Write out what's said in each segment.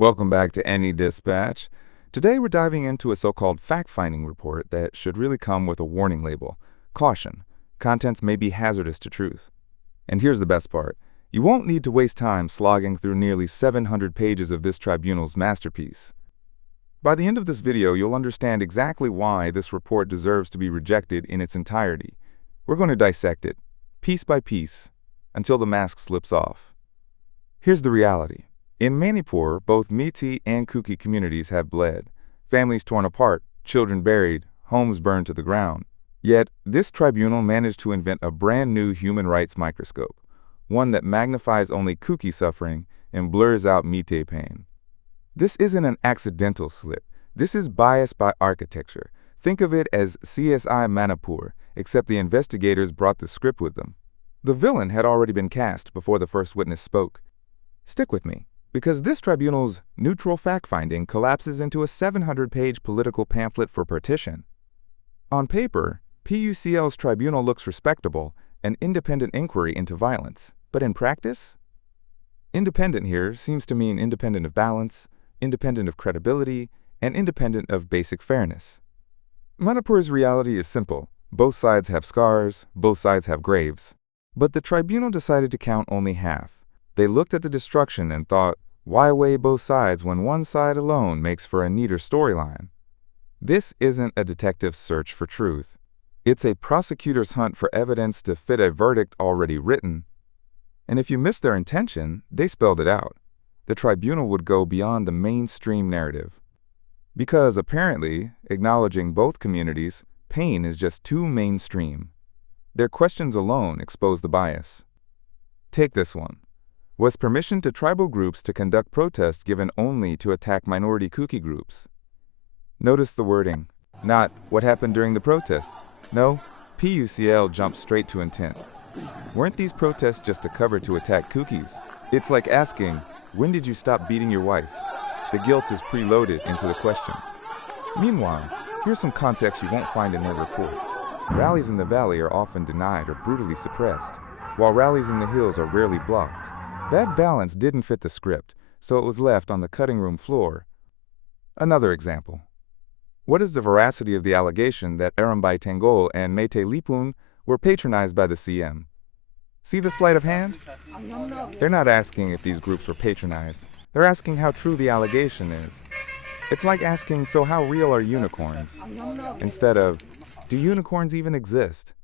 Welcome back to NEDispatch. Today we're diving into a so-called fact-finding report that should really come with a warning label. Caution, contents may be hazardous to truth. And here's the best part. You won't need to waste time slogging through nearly 700 pages of this tribunal's masterpiece. By the end of this video, you'll understand exactly why this report deserves to be rejected in its entirety. We're going to dissect it, piece by piece, until the mask slips off. Here's the reality. In Manipur, both Meetei and Kuki communities have bled, families torn apart, children buried, homes burned to the ground. Yet, this tribunal managed to invent a brand new human rights microscope, one that magnifies only Kuki suffering and blurs out Meetei pain. This isn't an accidental slip. This is bias by architecture. Think of it as CSI Manipur, except the investigators brought the script with them. The villain had already been cast before the first witness spoke. Stick with me, because this tribunal's neutral fact-finding collapses into a 700-page political pamphlet for Partition. On paper, PUCL's tribunal looks respectable, an independent inquiry into violence. But in practice? Independent here seems to mean independent of balance, independent of credibility, and independent of basic fairness. Manipur's reality is simple. Both sides have scars, both sides have graves. But the tribunal decided to count only half. They looked at the destruction and thought, why weigh both sides when one side alone makes for a neater storyline? This isn't a detective's search for truth. It's a prosecutor's hunt for evidence to fit a verdict already written. And if you missed their intention, they spelled it out. The tribunal would go beyond the mainstream narrative. Because apparently, acknowledging both communities, pain is just too mainstream. Their questions alone expose the bias. Take this one. Was permission to tribal groups to conduct protests given only to attack minority Kuki groups? Notice the wording. Not, what happened during the protests? No, PUCL jumped straight to intent. Weren't these protests just a cover to attack Kukis? It's like asking, when did you stop beating your wife? The guilt is preloaded into the question. Meanwhile, here's some context you won't find in their report. Rallies in the valley are often denied or brutally suppressed, while rallies in the hills are rarely blocked. That balance didn't fit the script, so it was left on the cutting room floor. Another example. What is the veracity of the allegation that Arambay Tengol and Meetei Lipun were patronized by the CM? See the sleight of hand? They're not asking if these groups were patronized. They're asking how true the allegation is. It's like asking, so how real are unicorns? Instead of, do unicorns even exist?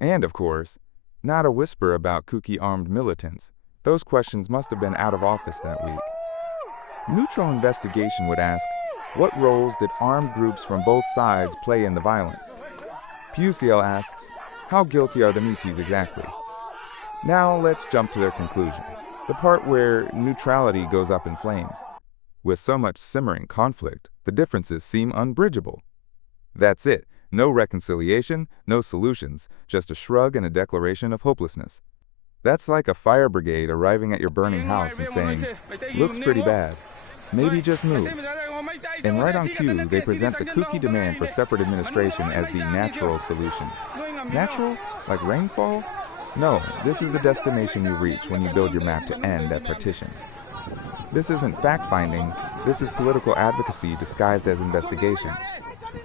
And of course, not a whisper about Kuki armed militants. Those questions must have been out of office that week. Neutral investigation would ask, what roles did armed groups from both sides play in the violence? PUCL asks, how guilty are the Meeteis exactly? Now let's jump to their conclusion, the part where neutrality goes up in flames. With so much simmering conflict, the differences seem unbridgeable. That's it. No reconciliation, no solutions, just a shrug and a declaration of hopelessness. That's like a fire brigade arriving at your burning house and saying, looks pretty bad. Maybe just move. And right on cue, they present the Kuki demand for separate administration as the natural solution. Natural? Like rainfall? No, this is the destination you reach when you build your map to end at partition. This isn't fact-finding, this is political advocacy disguised as investigation.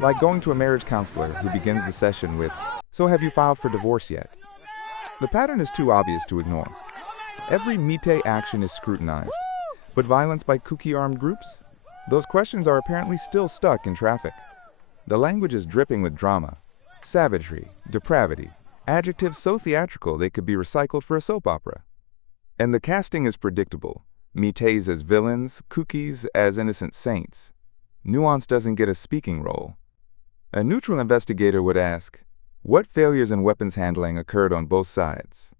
Like going to a marriage counselor who begins the session with, so have you filed for divorce yet? The pattern is too obvious to ignore. Every Meetei action is scrutinized. But violence by Kuki armed groups? Those questions are apparently still stuck in traffic. The language is dripping with drama, savagery, depravity, adjectives so theatrical they could be recycled for a soap opera. And the casting is predictable. Meeteis as villains, Kukis as innocent saints. Nuance doesn't get a speaking role. A neutral investigator would ask, what failures in weapons handling occurred on both sides?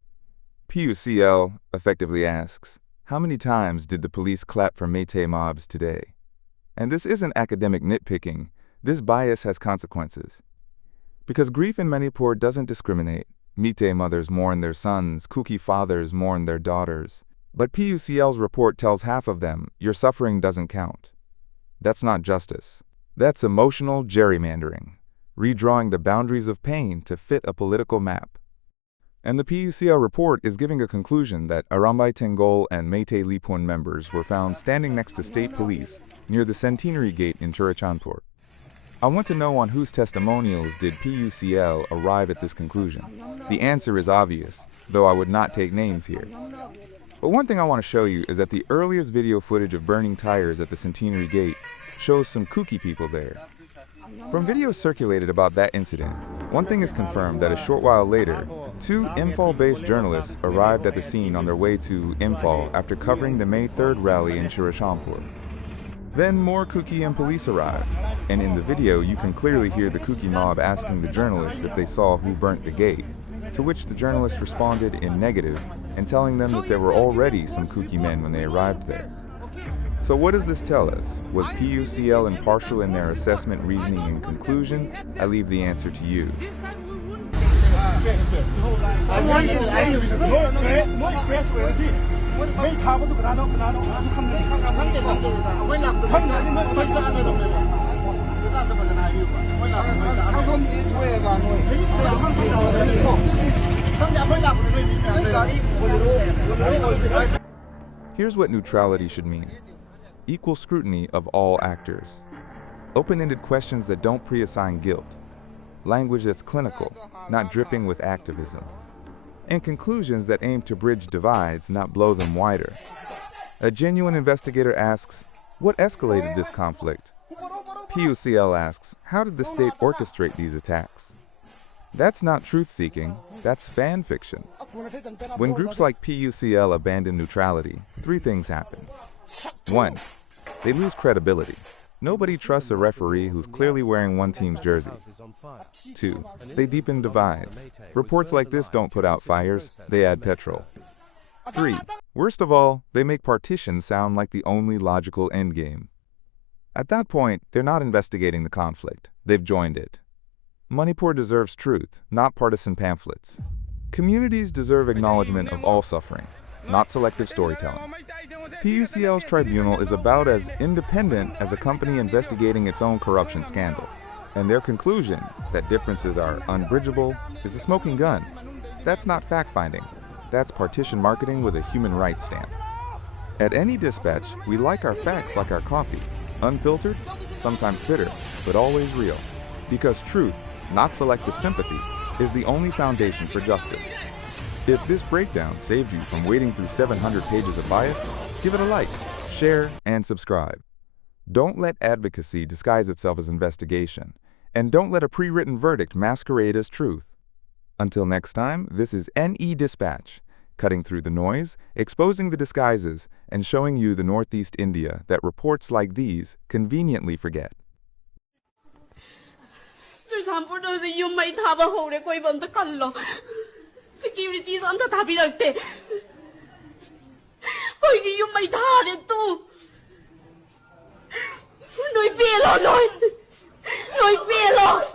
PUCL effectively asks, how many times did the police clap for Meetei mobs today? And this isn't academic nitpicking. This bias has consequences. Because grief in Manipur doesn't discriminate. Meetei mothers mourn their sons, Kuki fathers mourn their daughters. But PUCL's report tells half of them, your suffering doesn't count. That's not justice. That's emotional gerrymandering, redrawing the boundaries of pain to fit a political map. And the PUCL report is giving a conclusion that Arambay Tengol and Meetei Lipun members were found standing next to state police near the Centenary Gate in Churachandpur. I want to know on whose testimonials did PUCL arrive at this conclusion. The answer is obvious, though I would not take names here. But one thing I want to show you is that the earliest video footage of burning tires at the Centenary Gate shows some Kuki people there. From videos circulated about that incident, one thing is confirmed that a short while later, 2 Imphal-based journalists arrived at the scene on their way to Imphal after covering the May 3rd rally in Churachandpur. Then more Kuki and police arrived, and in the video you can clearly hear the Kuki mob asking the journalists if they saw who burnt the gate, to which the journalists responded in negative and telling them that there were already some Kuki men when they arrived there. So what does this tell us? Was PUCL impartial in their assessment, reasoning, and conclusion? I leave the answer to you. Here's what neutrality should mean. Equal scrutiny of all actors. Open-ended questions that don't pre-assign guilt. Language that's clinical, not dripping with activism. And conclusions that aim to bridge divides, not blow them wider. A genuine investigator asks, what escalated this conflict? PUCL asks, how did the state orchestrate these attacks? That's not truth-seeking, that's fan fiction. When groups like PUCL abandon neutrality, 3 things happen. 1. They lose credibility. Nobody trusts a referee who's clearly wearing one team's jersey. 2. They deepen divides. Reports like this don't put out fires, they add petrol. 3. Worst of all, they make partition sound like the only logical endgame. At that point, they're not investigating the conflict, they've joined it. Manipur deserves truth, not partisan pamphlets. Communities deserve acknowledgement of all suffering, not selective storytelling. PUCL's tribunal is about as independent as a company investigating its own corruption scandal. And their conclusion, that differences are unbridgeable, is a smoking gun. That's not fact-finding. That's partition marketing with a human rights stamp. At NEDispatch, we like our facts like our coffee. Unfiltered, sometimes bitter, but always real. Because truth, not selective sympathy, is the only foundation for justice. If this breakdown saved you from wading through 700 pages of bias, give it a like, share, and subscribe. Don't let advocacy disguise itself as investigation, and don't let a pre-written verdict masquerade as truth. Until next time, this is NEDispatch, cutting through the noise, exposing the disguises, and showing you the Northeast India that reports like these conveniently forget. Securities on the tabi Hoy yung may tare to. Noy pelo, noy pelo.